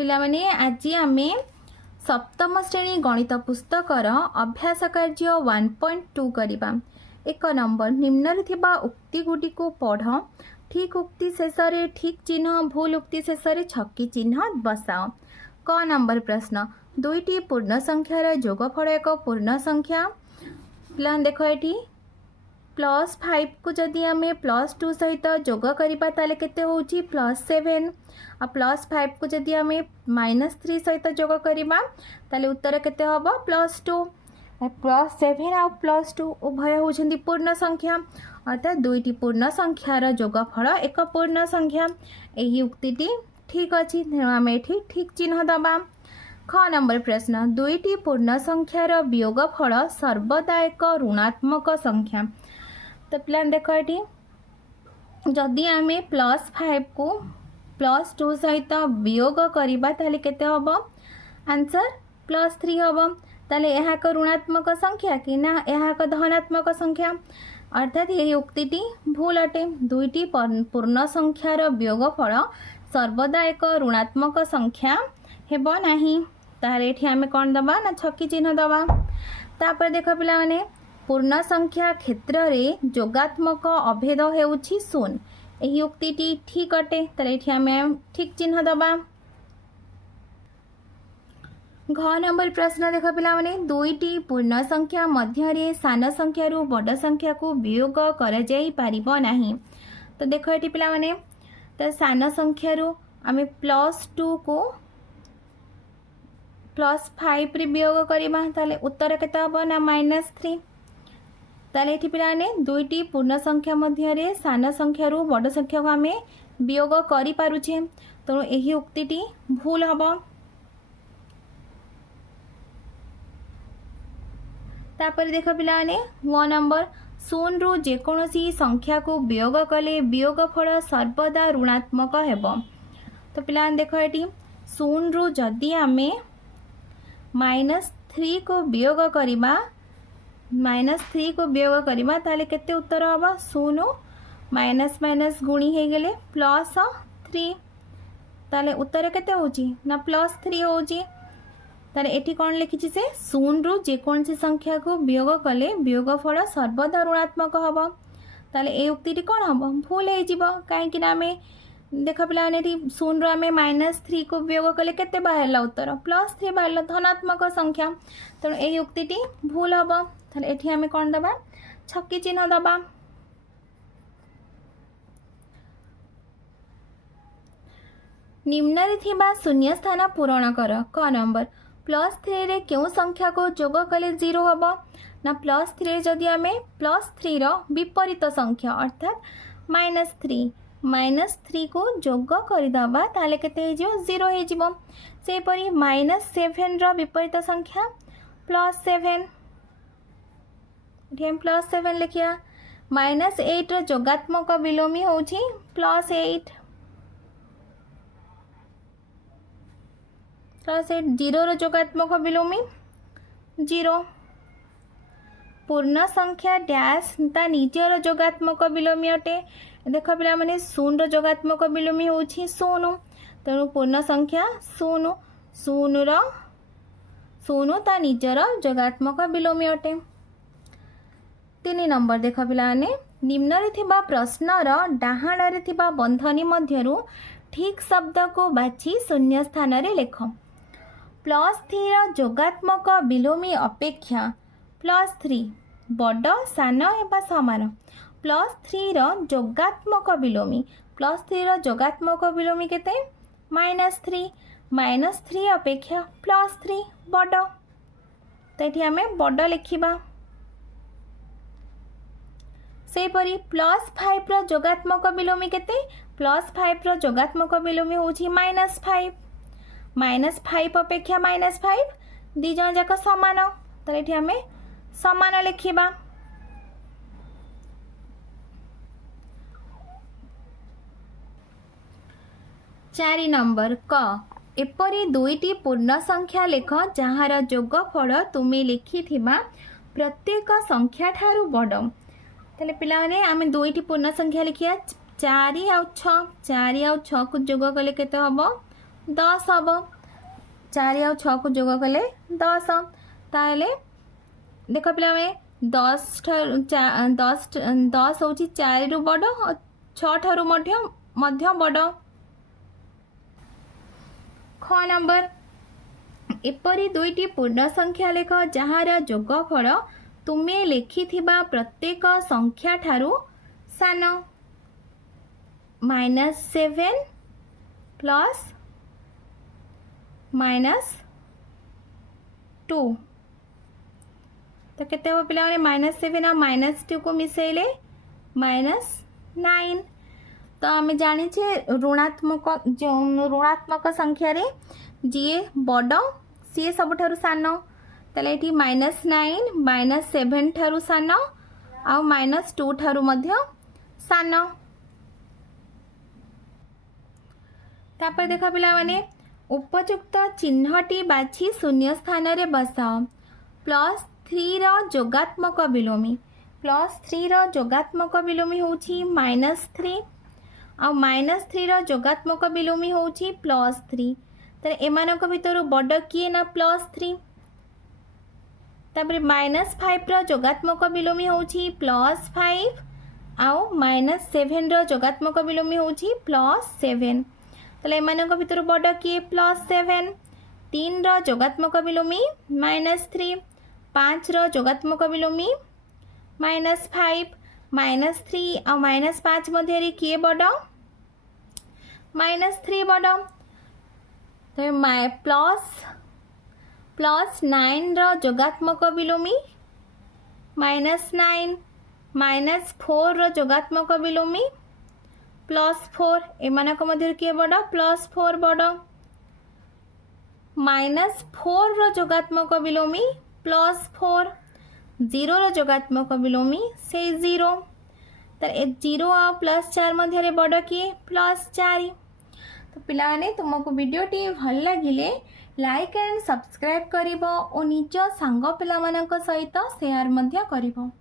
पिला माने आज आमे सप्तम श्रेणी गणित पुस्तकर अभ्यास कार्य 1.2 करिबा। एक नंबर निम्न थिबा उक्ति गुडी को पढ़, ठीक उक्ति शेष रे ठीक चिन्ह, भूल उक्ति शेष रे छक्की चिन्ह बसाओ। क नंबर प्रश्न दुईटी पूर्ण संख्यार जोगफल एक पूर्ण संख्या। पिला देख ये +5 को जदि आम +2 सहित जोग करवा ताले केते होउची +7 आ +5 को जदि आम -3 सहित जोग करवा ताले उत्तर केते हबो +2। +7 आ +2 उभय होउछंती पूर्ण संख्या, अर्थात दुईटी पूर्ण संख्यार जोगफल एक पूर्ण संख्या। एही उक्तिटी ठीक अछि, आम एठी ठीक चिन्ह दबा। ख नंबर प्रश्न दुईटी पूर्ण संख्यार वियोगफल सर्वदा एक ऋणात्मक संख्या। तो पिला देख ये जदि आम +5 को +2 सहित वियोग करवा ताले केते हबो आंसर +3 हबो। ताले यह एक ऋणात्मक संख्या कि ना यह एक धनात्मक संख्या, अर्थात यही उक्तिटी भूल अटे। दुईटी पूर्ण संख्यार वियोगफल सर्वदा एक ऋणात्मक संख्या हेबो नाही। ताले एठी आमे कोन दबा ना छक्की चिन्ह दबा। तापर देख पिला माने पूर्ण संख्या क्षेत्र रे जोगात्मक अभेद हेउछि 0। एही उक्तिटी ठीक अटे, ताले एठी आमे ठीक चिन्ह दबा। घ नंबर प्रश्न देख पिला माने दुईटी पूर्ण संख्या मध्य रे सान संख्या रु बड़ संख्या को वियोग करा जाई परिबो नाही। तो देख एठी पिला माने त सान संख्या रु आमे +2 को +5 रे वियोग करबा ताले उत्तर केते हबो ना -3। ताले एठी पिला माने दुईटी पूर्ण संख्या मध्य रे सान संख्या रु बड़ संख्या को आमे वियोग करि पारुछे, तो एही उक्तिटी भूल हबो। तापर देख पिला माने 1 नंबर 0 रु जेकोसी संख्या को वियोग कले वियोगफल सर्वदा ऋणात्मक हेबो। तो पिला देख ये 0 रु जदि आमे -3 को वियोग करवा -3 को वियोग करवा ताले केते उत्तर हबो 0 माइनस माइनस गुणी हे गेले +3। ताले उत्तर केते होची ना +3 होची। ताले एठी कोन लिखिछि से 0 रु जेकोसी संख्या को वियोग कले वियोगफल सर्वदा ऋणात्मक हबो। ताले ए उक्तिटी कोन हबो भूल हे जिवो, काहे कि ना आमे देख पिला माने 0 रु आमे -3 को वियोग कले केते बाहरला उत्तर +3 बाहरला धनात्मक संख्या, तो ए उक्तिटी भूल हबो। ताले एठी आमे कोन दबा छक्की चिन्ह दबा। निम्न रे थिबा शून्य स्थान पूरण कर। क नंबर +3 रे क्यों संख्या को जोग कले 0 हबो ना +3 रे जदि आमे +3 रो विपरीत संख्या अर्थात -3 को जोग करदबा ताले केते हे जिवो 0 हे जिवो। से परी -7 रो विपरीत संख्या +7, हम +7 लिखिया। -8 रो जोगात्मक विलोमी होउछि +8, +8 0 रो जोगात्मक विलोमी 0। पूर्ण संख्या डैश ता निजर जोगात्मक विलोमी अटे। देख पिला माने 0 रो जोगात्मक विलोमी होउछि 0, तेणु पूर्ण संख्या 0 ता निजर जोगात्मक विलोमी अटे। 3 नंबर देख पिला माने निम्न रे थिबा प्रश्नर डाहाण रे थिबा बंधनी मध्यरु ठीक शब्द को बाछि शून्य स्थान रे लेख। +3 रो जोगात्मक विलोमी अपेक्षा +3 बड़ सान एबा समान। +3 रो जोगात्मक विलोमी केते -3 अपेक्षा +3 बड़, तो ये आमे बड़ लिखिबा। से परी +5 रो जोगात्मक विलोमी केते +5 रो जोगात्मक विलोमी होछि -5 -5 अपेक्षा -5 दी जन जाक समान, तो ये आमे समान लिखिबा। 4 नंबर क एपरी दुईटी पूर्ण संख्या लेख जहार जोगफल तुमे लिखिथिबा प्रत्येक संख्या ठारू बड़। ताले पिला माने आमे दुईटी पूर्ण संख्या लिखिया 4 आउ 6 को जोग कले केते हबो 10 हम 4 और 6 को जोग कले 10 ताहले देख पिला में 10 10 होची 4 रु बड़ 6 ठारू मध्य बड़। ख नंबर एपरी दुईटी पूर्ण संख्या लेख जहार जोगफल तुमे लिखिथिबा प्रत्येक संख्या ठारू सान। -7 प्लस -2 तो केते हो पिला -7 और -2 को मिसेले -9। तो आम जानी ऋणात्मक जो ऋणात्मक संख्या रे जी बड़ सी सबुठारु सान ताले एठी -9 -7 ठारु सान आउ -2 ठारु मध्य सान। तापर देखा पिला माने उपयुक्त चिन्हटी बाछि शून्य स्थान रे बसाओ। +3 रो जोगात्मक विलोमी +3 रो जोगात्मक विलोमी होछि -3 आ -3 रो जोगात्मक विलोमी होछि +3। तो एमानक भितर बड़ किए ना +3। तापर -5 रो जोगात्मक विलोमी होछि +5 आउ -7 रो जोगात्मक विलोमी होछि +7। ताले एमानक भितर बड़ किए +7। 3 रो जोगात्मक विलोमी -3 5 रो जोगात्मक विलोमी -5 -3 और -5 मध्य किए बड़ -3 बड़। तो +9 रो जोगात्मक विलोमी -9 -4 रो जोगात्मक विलोमी +4 एमानक मध्य किए बड़ +4 बड़। -4 रो जोगात्मक विलोमी +4 0 रो जोगात्मक विलोमी से 0 तर 0 और +4 मध्य बड़ किए +4। तो पिलाने तुमको वीडियोटी भल लगिले लाइक एंड सब्सक्राइब करिवो और निज सांग पिला मानक सहित शेयर मध्य करिवो।